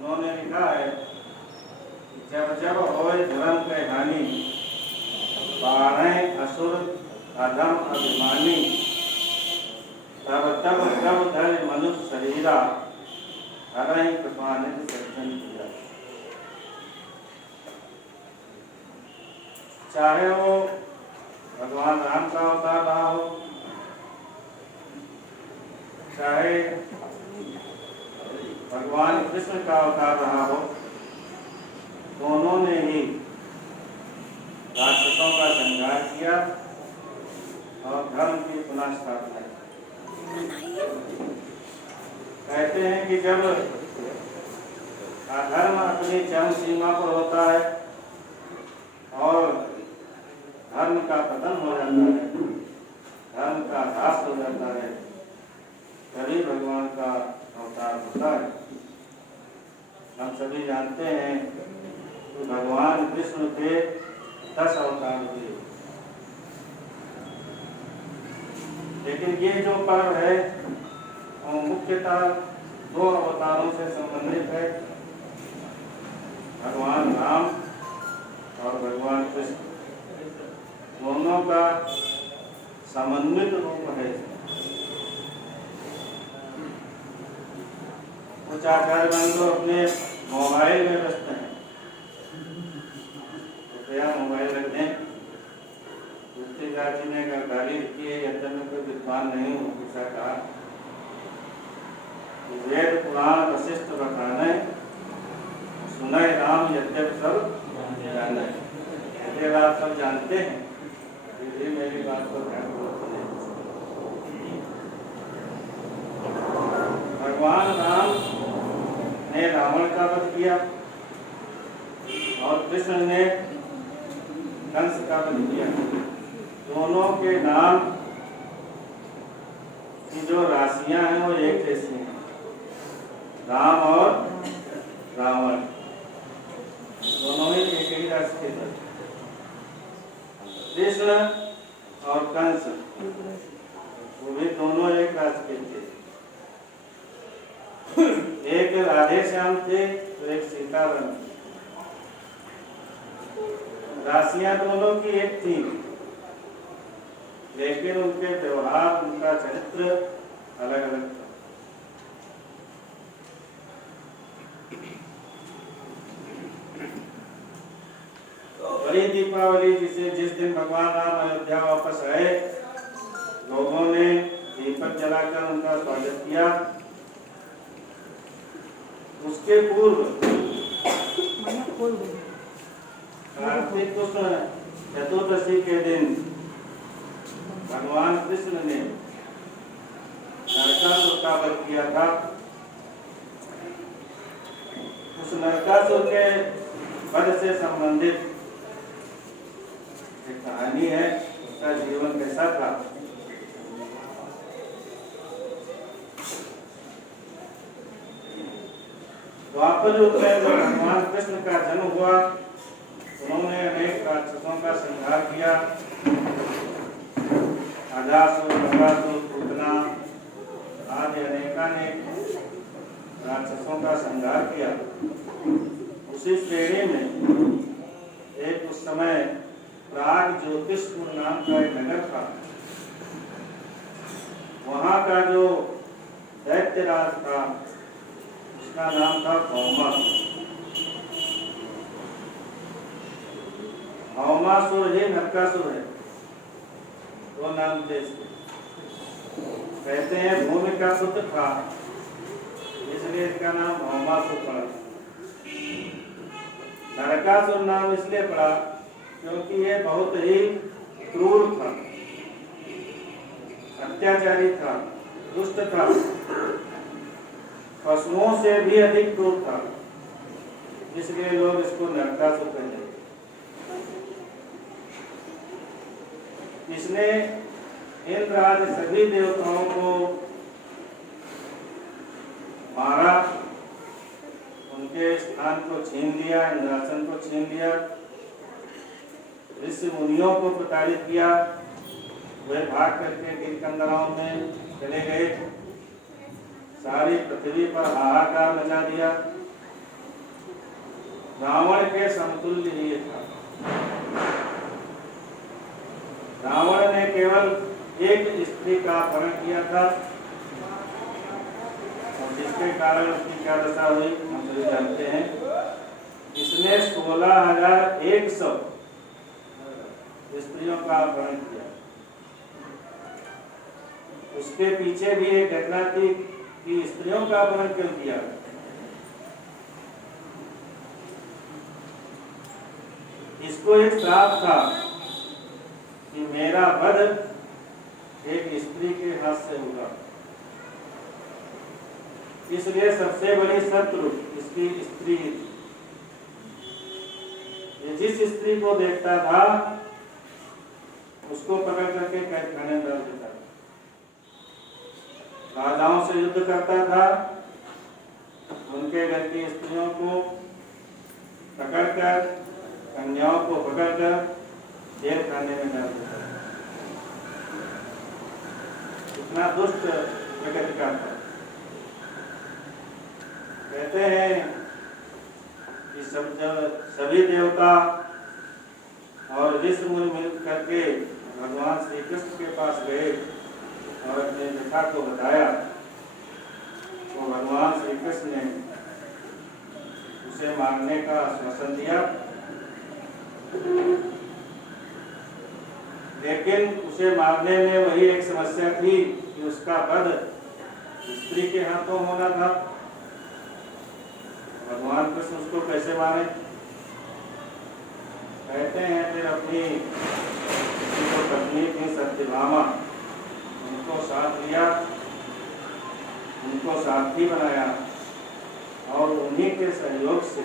उन्होंने लिखा है कि जब जब होए धर्म के हानि, बाढ़ें असुर अधम अभिमानी, तब तब तब धर मनुष्य शरीरा, हरहि कृपानिधि सज्जन किया। चाहे वो भगवान राम का अवतार रहा हो, चाहे भगवान कृष्ण का अवतार रहा हो, दोनों ने ही राक्षसों का संहार किया और धर्म की पुनः स्थापना की। कहते हैं कि जब अधर्म अपनी चरम सीमा पर होता है और धर्म का पतन हो जाता है, धर्म का ह्रास हो जाता है, तभी भगवान का अवतार होता है। हम सभी जानते हैं कि भगवान कृष्ण के 10 अवतार हुए, लेकिन ये जो पर्व है वो मुख्यतः 2 अवतारों से संबंधित है, भगवान राम और भगवान कृष्ण। दोनों का समन्वित रूप है। कुछ आचार्य बंधु अपने मोबाइल में व्यस्त हैं, कृपया मोबाइल रख दें। तुलसीदास जी ने गाली की है, यद्यपि में कोई विद्वान नहीं हूँ, ऐसा कहा वेद पुराण वशिष्ठ बताने, सुनय राम यद्यप सब जाने। यदि आप सब जानते हैं, ये मेरी बात को ध्यान रखिए। भगवान राम ने रावण का वध किया और कृष्ण ने कंस का वध किया। दोनों के नाम की जो राशियां हैं वो एक जैसी हैं, राम और रावण, दोनों ही एक ही राशि के थे। कृष्ण और कंस वो भी दोनों एक राशि के थे। एक राधे श्याम थे तो एक सीताराम। राशियां दोनों की एक थी, लेकिन उनके व्यवहार, उनका चरित्र अलग अलग था। बड़ी दीपावली जिस दिन भगवान राम अयोध्या वापस आए, लोगों ने दीपक जलाकर उनका स्वागत किया। उसके पूर्व कार्तिक कृष्ण चतुर्दशी के दिन भगवान कृष्ण ने नरकासुर का वध किया था। उस नरकासुर के वध से संबंधित एक कहानी है, उसका जीवन कैसा था। द्वापर युग में जब भगवान कृष्ण का जन्म हुआ, उन्होंने अनेक राक्षसों का संहार किया। अजासुर, बकासुर, पूतना आदि अनेकानेक राक्षसों का संहार किया। उसी श्रेणी में एक उस समय प्राग ज्योतिषपुर नाम का एक नगर था। वहां का जो दैत्यराज था उसका नाम था भौमासुर। भौमासुर ही नरकासुर है, वो नाम थे इसके। कहते हैं भूमि का पुत्र था, इसलिए इसका नाम भौमासुर पड़ा। नरकासुर नाम इसलिए पड़ा क्योंकि ये बहुत ही क्रूर था, अत्याचारी था, दुष्ट था, पशुओं से भी अधिक क्रूर था, इसलिए लोग इसको नरकासुर कहते हैं। इसने इंद्र आदि सभी देवताओं को मारा, उनके स्थान को छीन लिया, इंद्रासन को छीन लिया, ऋषि मुनियों को प्रताड़ित किया। वे भाग करके गिरकंदराओं में चले गए, सारी पृथ्वी पर हाहाकार मचा दिया। रावण के समतुल्य ये था। रावण ने केवल एक स्त्री का अपहरण किया था और जिसके कारण उसकी क्या दशा हुई हम सभी जानते हैं। इसने 16,100 स्त्रियों का अपहरण किया। उसके पीछे भी एक घटना थी कि स्त्रियों का अपहरण क्यों किया। इसको एक श्राप था कि मेरा वध एक स्त्री के हाथ से होगा, इसलिए सबसे बड़ी शत्रु इसकी स्त्री थी। ये जिस स्त्री को देखता था उसको पकड़ करके कैदखाने में डाल देता था। राजाओं से युद्ध करता था, उनके घर की स्त्रियों को पकड़कर, कन्याओं को पकड़कर जेल खाने में डाल देता था। इतना दुष्ट प्रकृति का था। कहते हैं कि सभी देवता और ऋषि मुनि मिल करके भगवान श्री कृष्ण के पास गए और अपने व्यथा को बताया, तो भगवान श्री कृष्ण ने उसे मारने का आश्वासन दिया। लेकिन उसे मारने में वही एक समस्या थी कि उसका वध स्त्री के हाथों होना था। भगवान कृष्ण उसको कैसे मारे। कहते हैं फिर अपनी जो पत्नी थी सत्यभामा, उनको साथ लिया, उनको साथी बनाया और उन्हीं के सहयोग से